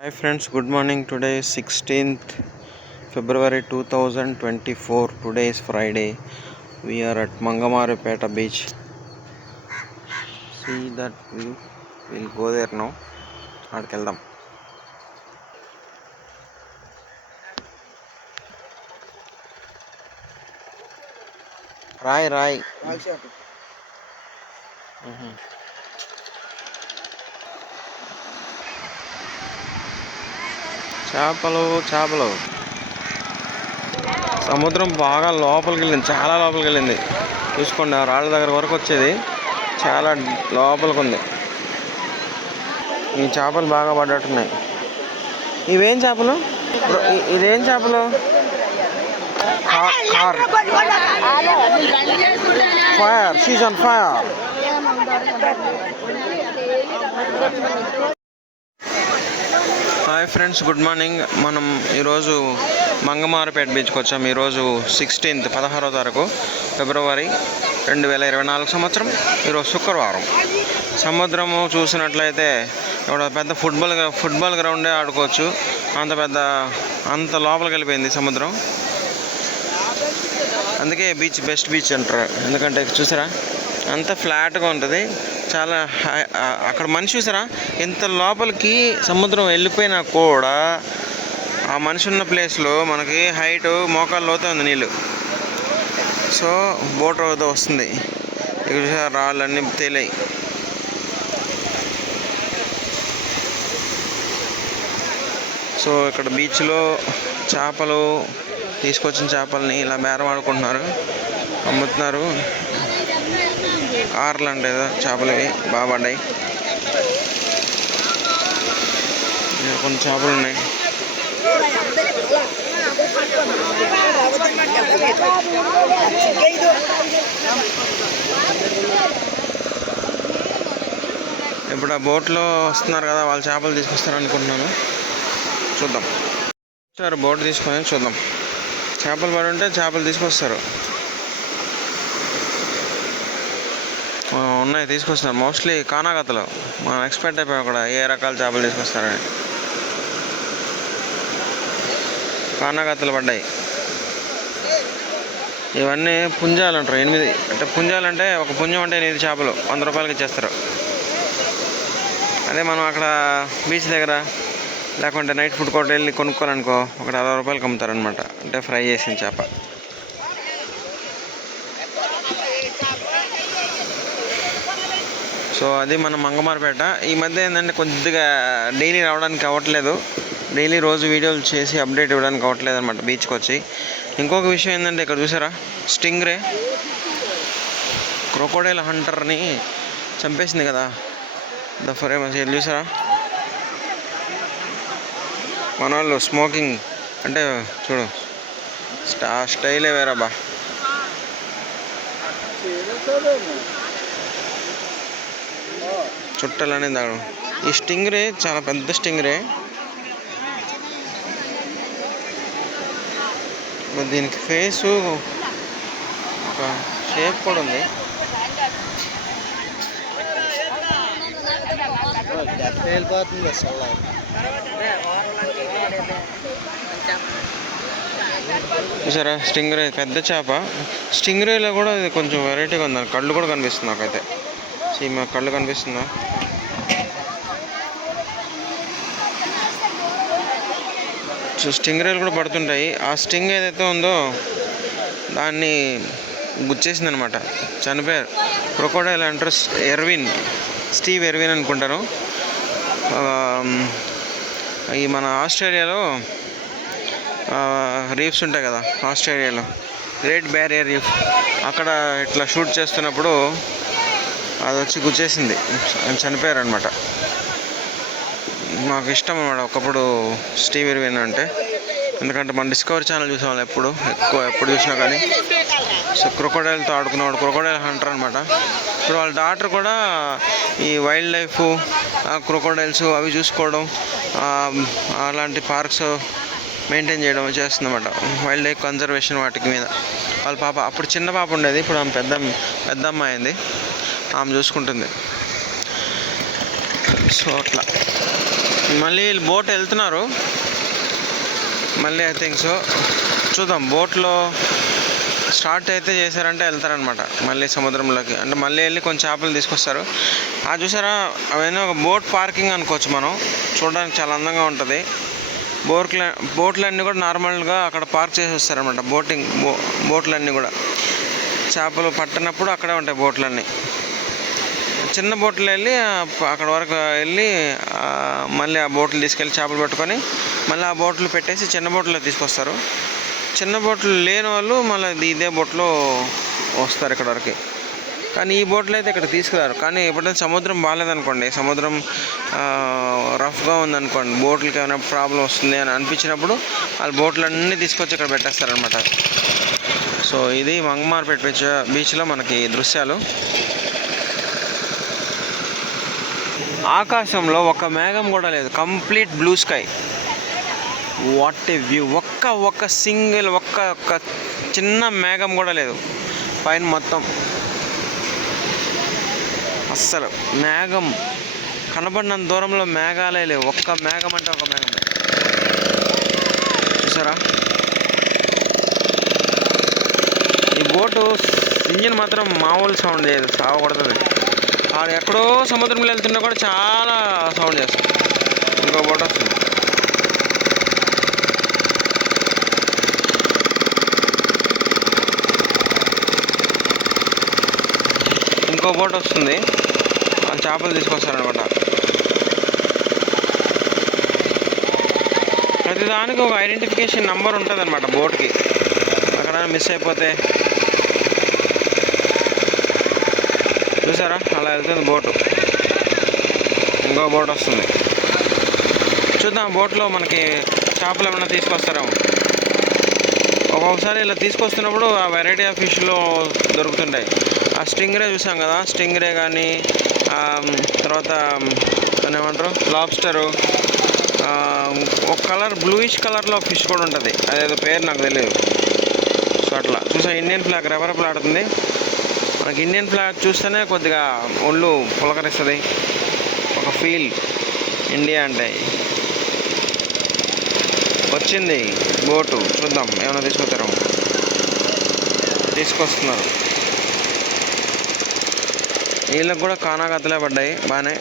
Hi friends good morning today sixteenth February two thousand twenty four today is Friday we are at Mangamaripeta beach see that view will go no అక్కడికి వెళ్దాం రాయ్ రాయ్ చేపలు చేపలు. సముద్రం బాగా లోపలికి వెళ్ళింది చాలా లోపలికి వెళ్ళింది చూసుకోండి రాళ్ళ దగ్గర వరకు వచ్చేది. చాలా లోపలికి ఉంది ఈ చేపలు బాగా పడ్డట్టున్నాయి. ఇవేం చేపలు? ఇదేం చేపలు? Car. Fire season fire. Hi friends good morning మనం ఈరోజు మంగమారపేట బీచ్కి వచ్చాం. ఈరోజు సిక్స్టీన్త్ పదహారో తారీఖు ఫిబ్రవరి రెండు వేల ఇరవై నాలుగు సంవత్సరం. ఈరోజు శుక్రవారం. సముద్రము చూసినట్లయితే ఇక్కడ పెద్ద ఫుట్బాల్ ఫుట్బాల్ గ్రౌండే ఆడుకోవచ్చు. అంత పెద్ద అంత లోపలికి వెళ్ళిపోయింది సముద్రం. అందుకే బీచ్ బెస్ట్ బీచ్ అంటారు. ఎందుకంటే చూసారా? అంత ఫ్లాట్గా ఉంటుంది. చాలా హై- అక్కడ మనిషి చూసారా? ఎంత లోపలికి సముద్రం వెళ్ళిపోయినా కూడా ఆ మనిషి ఉన్న ప్లేస్లో మనకి హైట్ మోకాలు లోతే ఉంది నీళ్ళు. సో బోట్ అవుతూ వస్తుంది. ఇక్కడ చూసారా రాళ్ళన్నీ తేలాయి. సో ఇక్కడ బీచ్లో చేపలు తీసుకొచ్చిన చేపల్ని ఇలా బేరం ఆడుకుంటున్నారు. అమ్ముతున్నారు. కార్లు అంటే ఏదో చేపలు ఇవి. బాగా పడ్డాయి కొన్ని చేపలు ఉన్నాయి. ఇప్పుడు ఆ బోట్లో వస్తున్నారు కదా వాళ్ళు చేపలు తీసుకొస్తారు అనుకుంటున్నాను. చూద్దాం. సార్ బోట్ తీసుకొని చూద్దాం. చేపలు పడి ఉంటే చేపలు తీసుకొస్తారు ఆ, ఉన్నాయి తీసుకొస్తారు మోస్ట్లీ కానాగతలు మనం ఎక్స్పెక్ట్ అయిపోయాం అక్కడ. ఏ రకాల చేపలు తీసుకొస్తారని. కానాగతలు పడ్డాయి. ఇవన్నీ పుంజాలు అంటారు ఎనిమిది. అంటే పుంజాలు అంటే ఒక పుంజం అంటే ఎనిమిది చేపలు. వంద రూపాయలకి ఇచ్చేస్తారు. అదే మనం అక్కడ బీచ్ దగ్గర లేకుంటే నైట్ ఫుడ్ కోర్ట్ వెళ్ళి కొనుక్కోవాలనుకో ఒక అరవై రూపాయలకి అమ్ముతారనమాట అంటే ఫ్రై చేసిన చేప. సో అది మన మంగమారపేట. ఈ మధ్య ఏంటంటే కొద్దిగా డైలీ రావడానికి అవ్వట్లేదు. డైలీ రోజు వీడియోలు చేసి అప్డేట్ ఇవ్వడానికి అవ్వట్లేదు అనమాట బీచ్కి వచ్చి. ఇంకొక విషయం ఏంటంటే ఇక్కడ చూసారా? స్టింగ్రే. క్రొకోడైల్ హంటర్ని చంపేసింది కదా. ద ఫరేమస్ చూసారా? మన వాళ్ళు స్మోకింగ్ అంటే చూడు స్టా స్టైలే వేరబ్బా. చుట్టాలనే దాడు ఈ స్టింగ్ రే చాలా పెద్ద స్టింగ్ రే దీనికి ఫేసు ఒక షేప్ కూడా ఉంది. వెళ్ళిపోతుంది అసలు చూసారా? స్టింగ్ రే పెద్ద చేప. స్టింగ్ రేలో కూడా ఇది కొంచెం వెరైటీగా ఉంది కళ్ళు కూడా కనిపిస్తుంది నాకైతే. సీమ కళ్ళు కనిపిస్తుందా? సో స్టింగ్ రేలు కూడా పడుతుంటాయి. ఆ స్టింగ్ ఏదైతే ఉందో దాన్ని గుచ్చేసింది అనమాట చనిపోయారు క్రొకోడైల్ అంటారు ఎర్విన్ స్టీవ్ ఎర్విన్ అనుకుంటాను ఈ మన ఆస్ట్రేలియాలో రీఫ్స్ ఉంటాయి కదా ఆస్ట్రేలియాలో. గ్రేట్ బ్యారియర్ రీఫ్ అక్కడ ఇట్లా షూట్ చేస్తున్నప్పుడు అది వచ్చి గుచ్చేసింది. చనిపోయారు అనమాట నాకు ఇష్టం అనమాట ఒకప్పుడు స్టీవ్ ఇర్విన్ అంటే. ఎందుకంటే మన డిస్కవరీ ఛానల్ చూసేవాళ్ళం ఎప్పుడు. ఎక్కువ ఎప్పుడు చూసినా కానీ. సో క్రొకోడైల్తో ఆడుకున్నవాడు క్రొకోడైల్ హంటర్ అనమాట ఇప్పుడు వాళ్ళ డాటర్ కూడా ఈ వైల్డ్ లైఫ్ క్రొకోడైల్స్ అవి చూసుకోవడం అలాంటి పార్క్స్ మెయింటైన్ చేయడం చేస్తుందన్నమాట. వైల్డ్ లైఫ్ కన్జర్వేషన్ వాటికి మీద. వాళ్ళ పాప అప్పుడు చిన్న పాప ఉండేది. ఇప్పుడు ఆమె పెద్ద పెద్ద అయింది. ఆమె చూసుకుంటుంది. సో అట్లా. మళ్ళీ బోట్ వెళ్తున్నారు. మళ్ళీ ఐ థింక్ సో చూద్దాం. బోట్లో స్టార్ట్ అయితే చేశారంటే వెళ్తారనమాట మళ్ళీ సముద్రంలోకి. అంటే మళ్ళీ వెళ్ళి కొంచెం చేపలు తీసుకొస్తారు. ఆ చూసారా? అవన్నీ ఒక బోట్ పార్కింగ్ అనుకోవచ్చు మనం. చూడడానికి చాలా అందంగా ఉంటుంది. బోట్ల బోట్లన్నీ కూడా నార్మల్గా అక్కడ పార్క్ చేసి వస్తారనమాట బోటింగ్ బో బోట్లన్నీ కూడా. చేపలు పట్టినప్పుడు అక్కడే ఉంటాయి బోట్లన్నీ. చిన్న బోట్లు వెళ్ళి అక్కడ వరకు వెళ్ళి మళ్ళీ ఆ బోట్లు తీసుకెళ్ళి చేపలు పట్టుకొని మళ్ళీ ఆ బోట్లు పెట్టేసి చిన్న బోట్లో తీసుకొస్తారు. చిన్న బోట్లు లేని వాళ్ళు మళ్ళీ ఇది- ఇదే బోట్లో వస్తారు ఇక్కడ వరకు. కానీ ఈ బోట్లు అయితే ఇక్కడ తీసుకురారు. కానీ ఎప్పుడైనా సముద్రం బాగాలేదనుకోండి సముద్రం రఫ్గా ఉందనుకోండి బోట్లకి ఏమైనా ప్రాబ్లం వస్తుంది అని అనిపించినప్పుడు వాళ్ళు బోట్లు అన్నీ తీసుకొచ్చి ఇక్కడ పెట్టేస్తారనమాట సో ఇది మంగమార్పేట బీచ్ బీచ్లో మనకి దృశ్యాలు. ఆకాశంలో ఒక మేఘం కూడా లేదు. Complete blue sky. What a view ఒక్క ఒక్క సింగిల్ ఒక్క ఒక్క చిన్న మేఘం కూడా లేదు. పైన మొత్తం అస్సలు మేఘం. కనబడినంత దూరంలో మేఘాలే లేవు. ఒక్క మేఘం అంటే ఒక మేఘం. చూసారా? ఈ బోటు ఇంజిన్ మాత్రం మామూలు సౌండ్ చేయదు. సాగకూడదు ఆడ ఎక్కడో సముద్రంలో వెళ్తున్నా కూడా చాలా సౌండ్ చేస్తుంది ఇంకో బోట్ వస్తుంది. ఇంకో బోట్ వస్తుంది. వాళ్ళు చేపలు తీసుకొస్తారనమాట ప్రతిదానికి ఒక ఐడెంటిఫికేషన్ నెంబర్ ఉంటుంది అనమాట బోట్కి. అక్కడ మిస్ అయిపోతే చూసారా? అలా వెళ్తుంది బోటు. ఇంకో బోట్ వస్తుంది. చూద్దాం బోట్లో మనకి చేపలు ఏమైనా తీసుకొస్తారేమో. ఒక్కొక్కసారి ఇలా తీసుకొస్తున్నప్పుడు ఆ వెరైటీ ఆఫ్ ఫిష్లో దొరుకుతుంటాయి. ఆ స్టింగ్రే చూసాం కదా స్టింగ్రే కానీ తర్వాత దాన్ని ఏమంటారు? లాబ్స్టరు ఒక కలర్ బ్లూయిష్ కలర్లో ఫిష్ కూడా ఉంటుంది. అదేదో పేరు నాకు తెలియదు సో అట్లా. చూసా ఇండియన్ ఫ్లాగ్ రెపరెపలాడుతుంది మనకి ఇండియన్ ఫ్లాగ్ చూస్తేనే కొద్దిగా ఒళ్ళు పులకరిస్తుంది. ఒక ఫీల్ ఇండియా అంటే. వచ్చింది బోటు చూద్దాం ఏమైనా తీసుకొస్తారా తీసుకొస్తున్నారు. వీళ్ళకి కూడా కానాగతలే పడ్డాయి బాగానే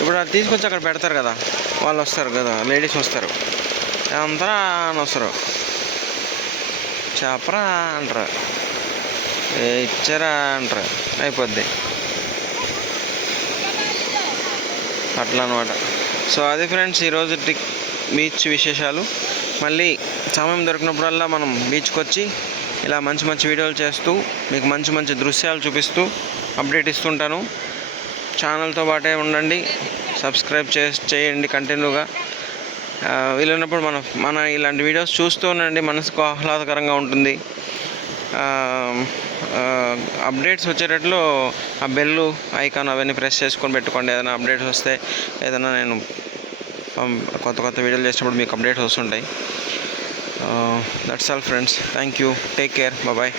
ఇప్పుడు అది తీసుకొచ్చి అక్కడ పెడతారు కదా వాళ్ళు వస్తారు కదా లేడీస్ వస్తారు. అంతా వస్తారు చేపరా అంటారు. ఇచ్చారా అంటారు. అయిపోద్ది. అట్లా అనమాట సో అది ఫ్రెండ్స్ ఈరోజు టిక్ బీచ్ విశేషాలు. మళ్ళీ సమయం దొరికినప్పుడల్లా మనం బీచ్కి వచ్చి ఇలా మంచి మంచి వీడియోలు చేస్తూ మీకు మంచి మంచి దృశ్యాలు చూపిస్తూ అప్డేట్ ఇస్తుంటాను. ఛానల్తో పాటే ఉండండి. సబ్స్క్రైబ్ చే చేయండి కంటిన్యూగా. వీలున్నప్పుడు మన మన ఇలాంటి వీడియోస్ చూస్తూ ఉండండి. మనసుకు ఆహ్లాదకరంగా ఉంటుంది. అప్డేట్స్ వచ్చేటట్లు ఆ బెల్లు ఐకాన్ అవన్నీ ప్రెస్ చేసుకొని పెట్టుకోండి. ఏదైనా అప్డేట్స్ వస్తే ఏదైనా నేను కొత్త కొత్త వీడియోలు చేసినప్పుడు మీకు అప్డేట్స్ వస్తుంటాయి. That's all friends thank you take care bye